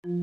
Hello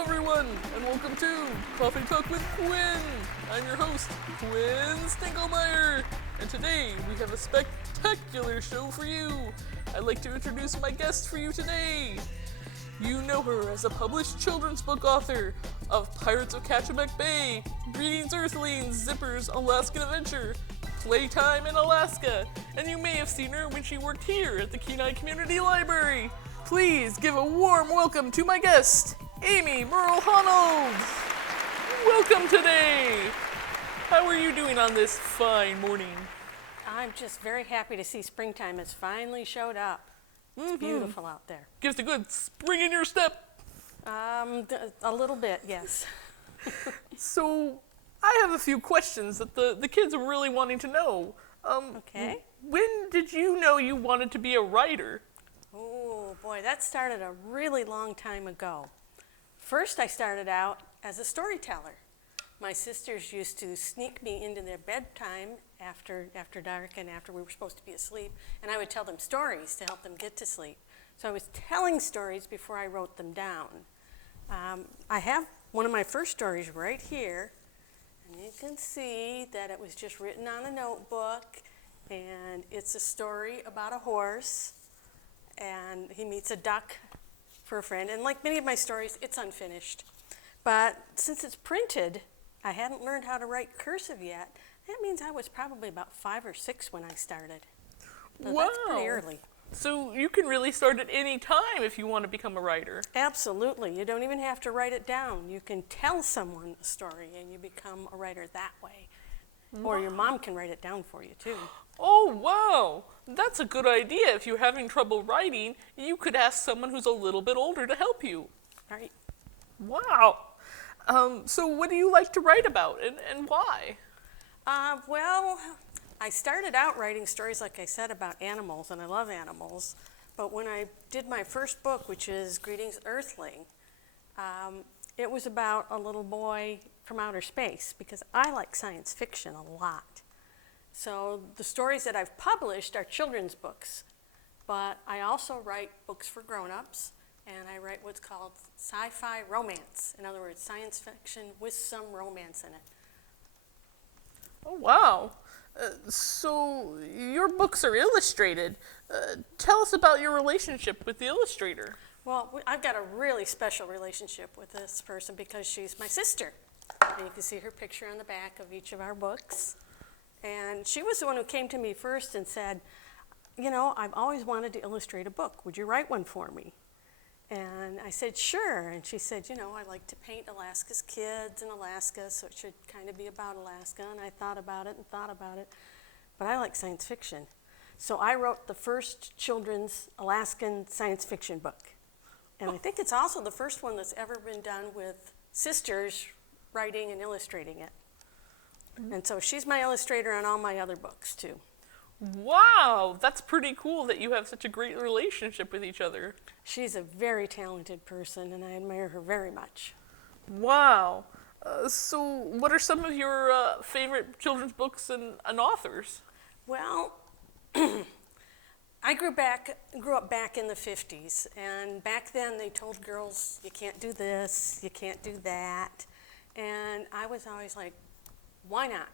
everyone, and welcome to Coffee Talk with Quinn. I'm your host, Quinn Stinkelmeyer, and today we have a spectacular show for you. I'd like to introduce my guest for you today. You know her as a published children's book author of Pirates of Kachemak Bay, Greetings Earthlings, Zipper's Alaskan Adventure, Playtime in Alaska, and you may have seen her when she worked here at the Kenai Community Library. Please give a warm welcome to my guest, Amy Murell-Haunold. Welcome today. How are you doing on this fine morning? I'm just very happy to see springtime has finally showed up. It's beautiful out there. Gives a good spring in your step. A little bit, yes. So, I have a few questions that the kids are really wanting to know. Okay. When did you know you wanted to be a writer? Oh boy, that started a really long time ago. First, I started out as a storyteller. My sisters used to sneak me into their bedtime after dark and after we were supposed to be asleep, and I would tell them stories to help them get to sleep. So I was telling stories before I wrote them down. I have one of my first stories right here, and you can see that it was just written on a notebook, and it's a story about a horse, and he meets a duck for a friend. And like many of my stories, it's unfinished. But since it's printed, I hadn't learned how to write cursive yet. That means I was probably about 5 or 6 when I started. So Wow. That's pretty early. So you can really start at any time if you want to become a writer. Absolutely. You don't even have to write it down. You can tell someone a story and you become a writer that way. Wow. Or your mom can write it down for you too. Oh, wow. That's a good idea. If you're having trouble writing, you could ask someone who's a little bit older to help you. Right. Wow. So what do you like to write about and why? Well, I started out writing stories, like I said, about animals, and I love animals. But when I did my first book, which is Greetings Earthling, it was about a little boy from outer space, because I like science fiction a lot. So the stories that I've published are children's books, but I also write books for grown-ups, and I write what's called sci-fi romance. In other words, science fiction with some romance in it. Oh, wow. So your books are illustrated. Tell us about your relationship with the illustrator. Well, I've got a really special relationship with this person because she's my sister. And you can see her picture on the back of each of our books. And she was the one who came to me first and said, you know, I've always wanted to illustrate a book. Would you write one for me? And I said, sure. And she said, you know, I like to paint Alaska's kids in Alaska, so it should kind of be about Alaska. And I thought about it, but I like science fiction. So I wrote the first children's Alaskan science fiction book. And I think it's also the first one that's ever been done with sisters writing and illustrating it. And so she's my illustrator on all my other books, too. Wow, that's pretty cool that you have such a great relationship with each other. She's a very talented person, and I admire her very much. Wow. So what are some of your favorite children's books and authors? Well, I grew up back in the 50s, and back then they told girls, you can't do this, you can't do that. And I was always like, why not?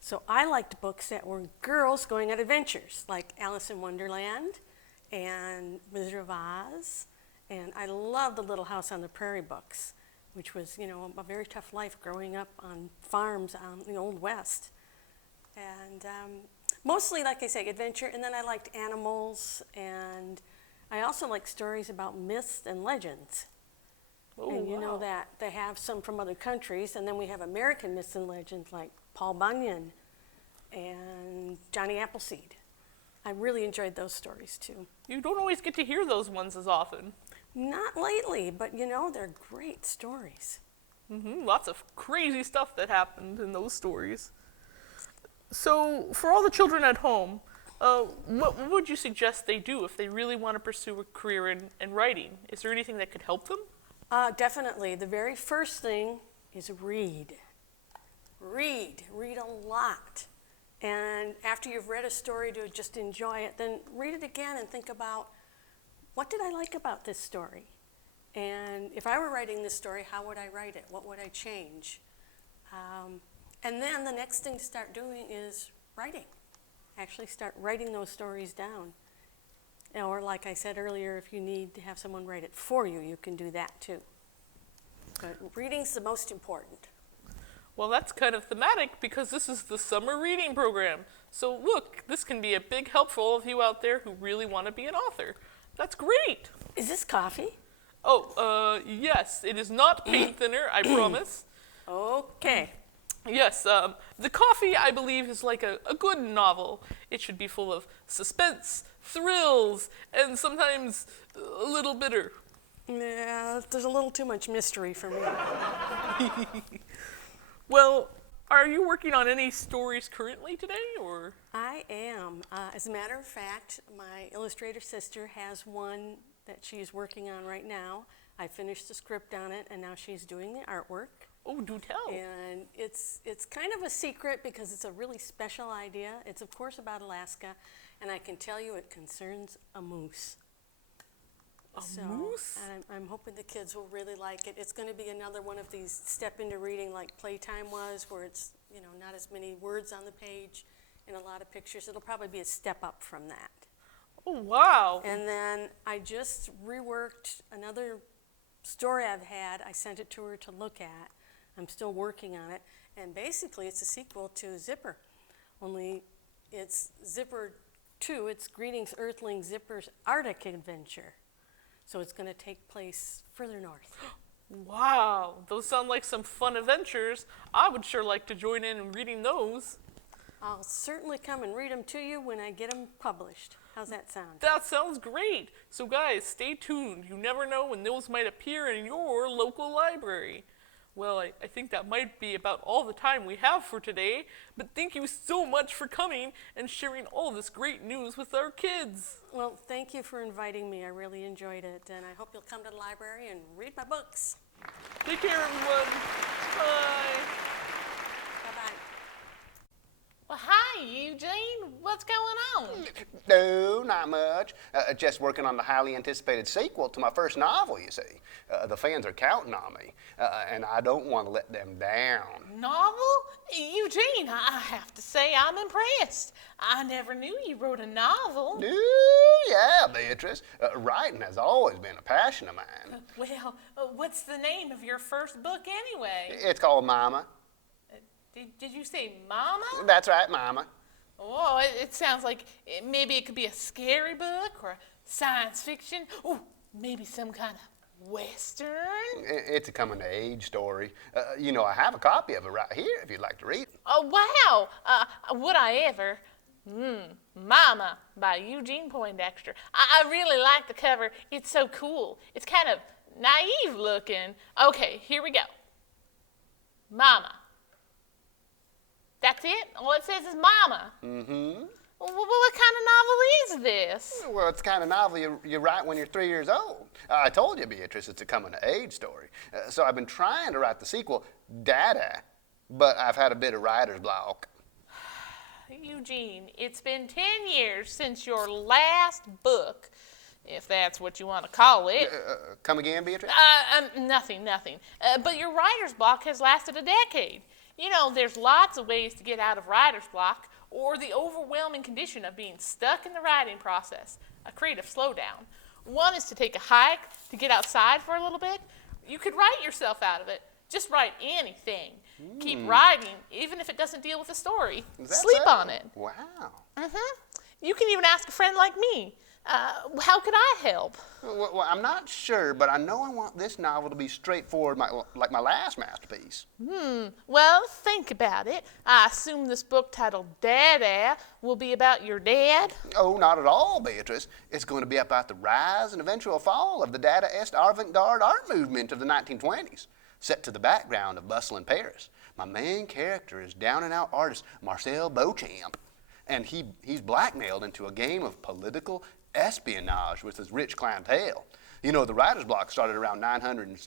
So I liked books that were girls going on adventures, like Alice in Wonderland and Wizard of Oz. And I love the Little House on the Prairie books, which was, a very tough life growing up on farms in the Old West. And mostly, like I say, adventure. And then I liked animals, and I also like stories about myths and legends. Oh, and you know wow. that they have some from other countries, and then we have American myths and legends like Paul Bunyan and Johnny Appleseed. I really enjoyed those stories too. You don't always get to hear those ones as often. Not lately, but they're great stories. Lots of crazy stuff that happened in those stories. So, for all the children at home, what would you suggest they do if they really want to pursue a career in writing? Is there anything that could help them? Definitely. The very first thing is read. Read a lot. And after you've read a story to just enjoy it, then read it again and think about, what did I like about this story? And if I were writing this story, how would I write it? What would I change? And then the next thing to start doing is writing. Actually start writing those stories down. Or like I said earlier, if you need to have someone write it for you, you can do that too. But reading's the most important. Well, that's kind of thematic because this is the summer reading program. So look, this can be a big help for all of you out there who really want to be an author. That's great. Is this coffee? Oh, yes, it is not paint thinner, I promise. Okay. Yes, the coffee, I believe, is like a good novel. It should be full of suspense, thrills, and sometimes a little bitter. Yeah, there's a little too much mystery for me. Well, are you working on any stories currently today, or? I am. As a matter of fact, my illustrator sister has one that she's working on right now. I finished the script on it, and now she's doing the artwork. Oh, do tell. And it's kind of a secret because it's a really special idea. It's, of course, about Alaska, and I can tell you it concerns a moose. A moose? And I'm hoping the kids will really like it. It's going to be another one of these step into reading like Playtime was, where it's, not as many words on the page and a lot of pictures. It'll probably be a step up from that. Oh, wow. And then I just reworked another story I've had. I sent it to her to look at. I'm still working on it. And basically, it's a sequel to Zipper. Only it's Zipper 2. It's Greetings Earthling Zipper's Arctic Adventure. So it's going to take place further north. Wow, those sound like some fun adventures. I would sure like to join in reading those. I'll certainly come and read them to you when I get them published. How's that sound? That sounds great. So guys, stay tuned. You never know when those might appear in your local library. Well, I think that might be about all the time we have for today, but thank you so much for coming and sharing all this great news with our kids. Well, thank you for inviting me. I really enjoyed it, and I hope you'll come to the library and read my books. Take care, everyone. Bye. Bye-bye. Well, hi, Eugene. What's going on? No, not much. Just working on the highly anticipated sequel to my first novel, you see. The fans are counting on me, and I don't want to let them down. Novel? Eugene, I have to say I'm impressed. I never knew you wrote a novel. Yeah, Beatrice. Writing has always been a passion of mine. Well, what's the name of your first book anyway? It's called Mama. Did you say Mama? That's right, Mama. Oh, it sounds like maybe it could be a scary book or science fiction. Oh, maybe some kind of Western. It's a coming-of-age story. I have a copy of it right here if you'd like to read it. Oh, wow. Would I ever? Mama by Eugene Poindexter. I really like the cover. It's so cool. It's kind of naive looking. Okay, here we go. Mama. That's it? All it says is Mama. Mm-hmm. Well, what kind of novel is this? Well, it's the kind of novel you write when you're 3 years old. I told you, Beatrice, it's a coming-of-age story. So I've been trying to write the sequel, Dada, but I've had a bit of writer's block. Eugene, it's been 10 years since your last book, if that's what you want to call it. Come again, Beatrice? Nothing. But your writer's block has lasted a decade. You know, there's lots of ways to get out of writer's block or the overwhelming condition of being stuck in the writing process, a creative slowdown. One is to take a hike, to get outside for a little bit. You could write yourself out of it. Just write anything. Keep writing, even if it doesn't deal with the story. Sleep on it. Wow. You can even ask a friend like me. How could I help? Well, I'm not sure, but I know I want this novel to be straightforward, like my last masterpiece. Well, think about it. I assume this book titled Dada will be about your dad? Oh, not at all, Beatrice. It's going to be about the rise and eventual fall of the Dadaist avant-garde art movement of the 1920s, set to the background of bustling Paris. My main character is down-and-out artist Marcel Beauchamp, and he's blackmailed into a game of political espionage with his rich clientele. You know, the writer's block started around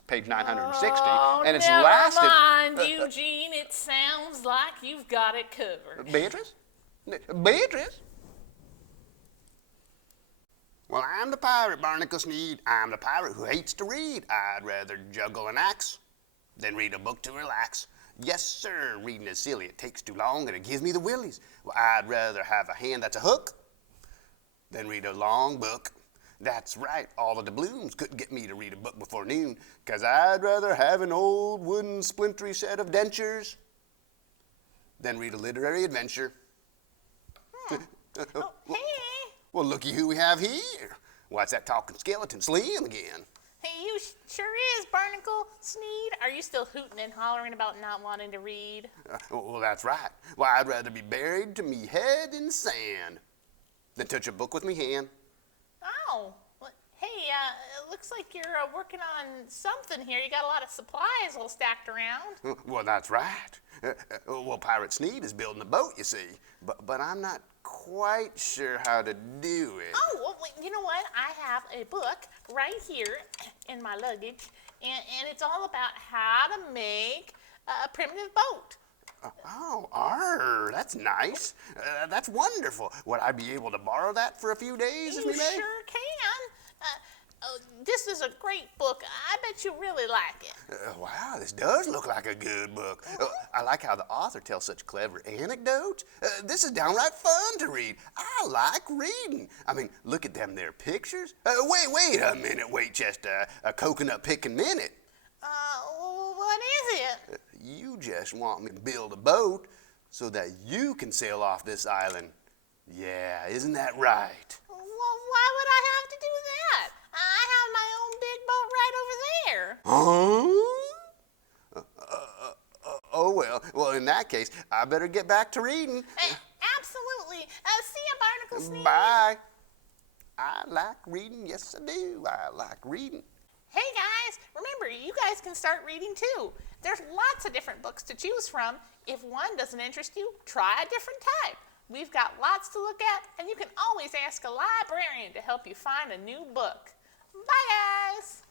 page 960, and it's lasted... Never mind, Eugene. It sounds like you've got it covered. Beatrice? Beatrice? Well, I'm the pirate, Barnacle Sneed. I'm the pirate who hates to read. I'd rather juggle an axe than read a book to relax. Yes, sir, reading is silly. It takes too long and it gives me the willies. Well, I'd rather have a hand that's a hook than read a long book. That's right, all of the blooms couldn't get me to read a book before noon, 'cause I'd rather have an old wooden splintery set of dentures than read a literary adventure. Oh, hey. Well, looky who we have here. What's that talking skeleton, Slim again? Hey, you sure is, Barnacle Sneed. Are you still hooting and hollering about not wanting to read? Well, that's right. Well, I'd rather be buried to me head in sand than touch a book with me hand. Oh, well, hey, it looks like you're working on something here. You got a lot of supplies all stacked around. Well, that's right. Well, Pirate Sneed is building a boat, you see, but I'm not quite sure how to do it. Oh, well, you know what? I have a book right here in my luggage, and it's all about how to make a primitive boat. That's nice. That's wonderful. Would I be able to borrow that for a few days? You sure can. This is a great book. I bet you'll really like it. Wow, this does look like a good book. I like how the author tells such clever anecdotes. This is downright fun to read. I like reading. I mean, look at them there pictures. Wait a minute. Wait just a coconut picking minute. What is it? You just want me to build a boat so that you can sail off this island. Yeah, isn't that right? Well, why would I have to do that? I have my own big boat right over there. Well, in that case, I better get back to reading. Absolutely. See ya, Barnacle Sneed. Bye. I like reading. Yes, I do. I like reading. Hey, guys. Remember, you guys can start reading, too. There's lots of different books to choose from. If one doesn't interest you, try a different type. We've got lots to look at, and you can always ask a librarian to help you find a new book. Bye, guys.